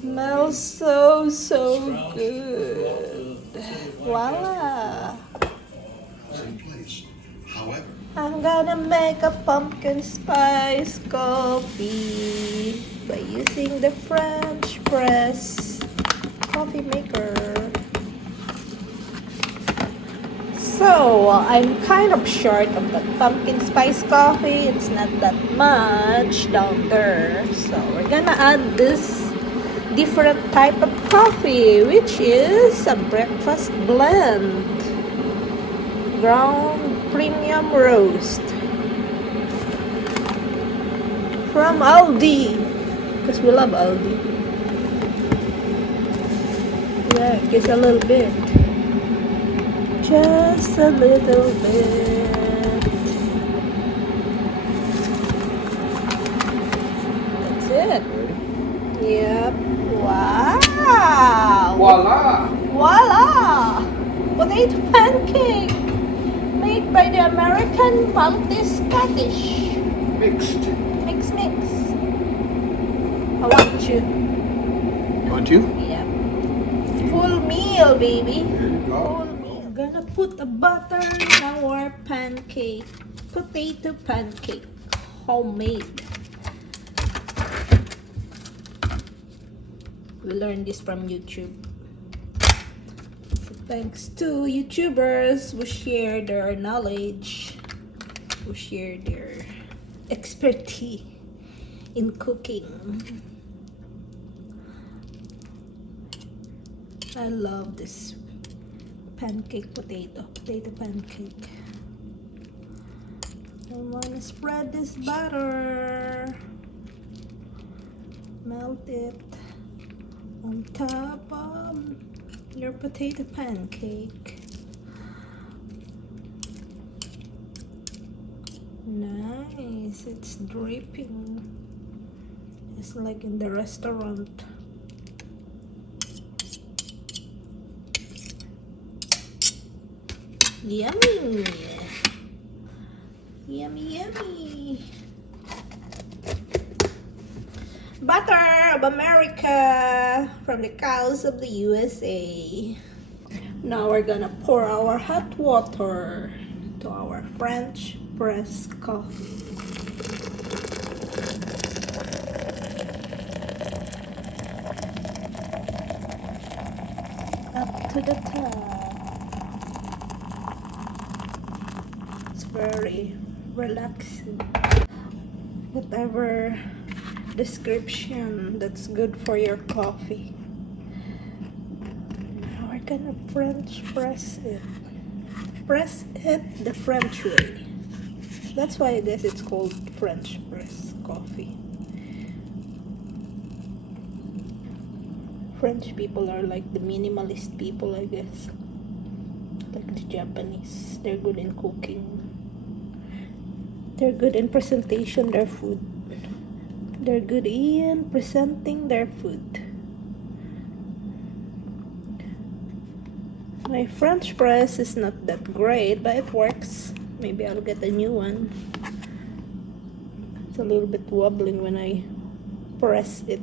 Smells so good. Voila! I'm gonna make a pumpkin spice coffee by using the French press coffee maker. So, I'm kind of short of the pumpkin spice coffee. It's not that much down there. So, we're gonna add this different type of coffee, which is a breakfast blend. Ground premium roast. From Aldi. Because we love Aldi. Yeah, just a little bit. Just a little bit. That's it. Yep. Wow. Voila! Voila! Potato pancake made by the American multi-Scottish. Mixed. Mix. I want you. You want you? Yep. Full meal, baby. There you go. Full meal. Gonna put a butter in our pancake. Potato pancake. Homemade. We learned this from YouTube. So thanks to YouTubers who share their knowledge, who share their expertise in cooking. I love this pancake potato pancake. I want to spread this butter, melt it on top of your potato pancake. Nice, it's dripping. It's like in the restaurant. Yummy! Yummy! Butter of America from the cows of the USA. Now we're gonna pour our hot water to our French press coffee. Up to the top. It's very relaxing. Whatever description that's good for your coffee. Now we're gonna French press it. Press it the French way. That's why I guess it's called French press coffee. French people are like the minimalist people, I guess. Like the Japanese. They're good in cooking. They're good in presentation their food. They're good in presenting their food. My French press is not that great, but it works. Maybe I'll get a new one. It's a little bit wobbling when I press it.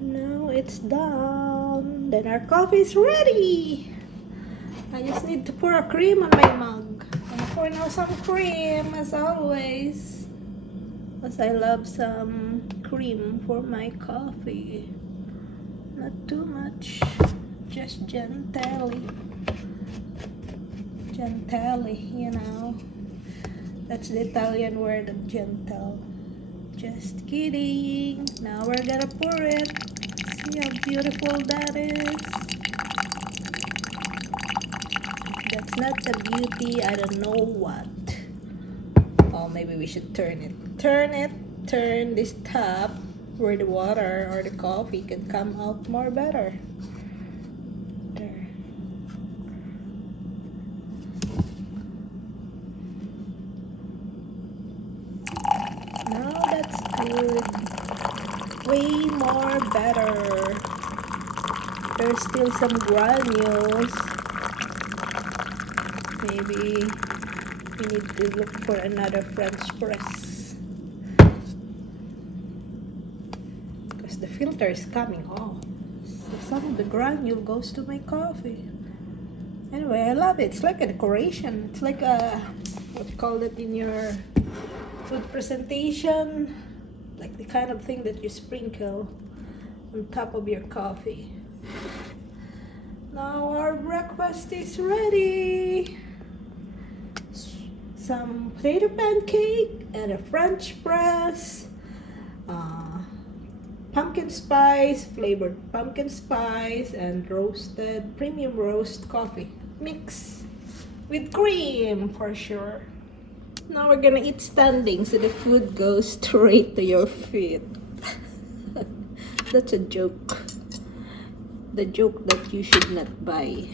Now it's done. Then our coffee is ready. I just need to pour a cream on my mug. And pour now some cream as always. Because I love some cream for my coffee. Not too much. Just gently. Gently, you know. That's the Italian word of gentle. Just kidding. Now we're gonna pour it. See how beautiful that is. That's not a beauty, I don't know what. Oh, maybe we should turn it. Turn this top where the water or the coffee can come out more better. There. Now that's good. Way more better. There's still some granules. Maybe we need to look for another French press. filter is coming off. So some of the granule goes to my coffee. Anyway, I love it. It's like a decoration. It's like a, what you call it in your food presentation, like the kind of thing that you sprinkle on top of your coffee. Now our breakfast is ready. Some potato pancake and a French press, pumpkin spice, flavored pumpkin spice, and roasted premium roast coffee mix with cream for sure. Now we're gonna eat standing so the food goes straight to your feet. That's a joke. The joke that you should not buy.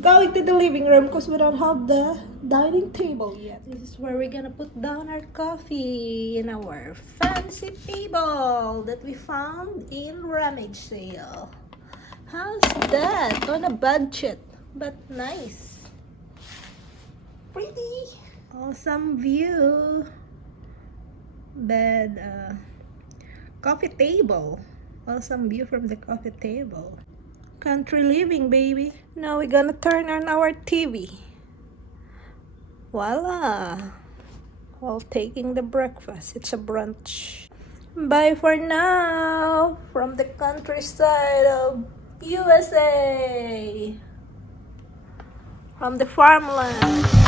Going to the living room because we don't have the dining table yet. This is where we're gonna put down our coffee in our fancy table that we found in rummage sale. How's that? On a budget, but nice. Pretty. Awesome view. Bed, coffee table. Awesome view from the coffee table. Country living, baby. Now we're gonna turn on our TV. Voila! While taking the breakfast. It's a brunch. Bye for now from the countryside of USA. From the farmland.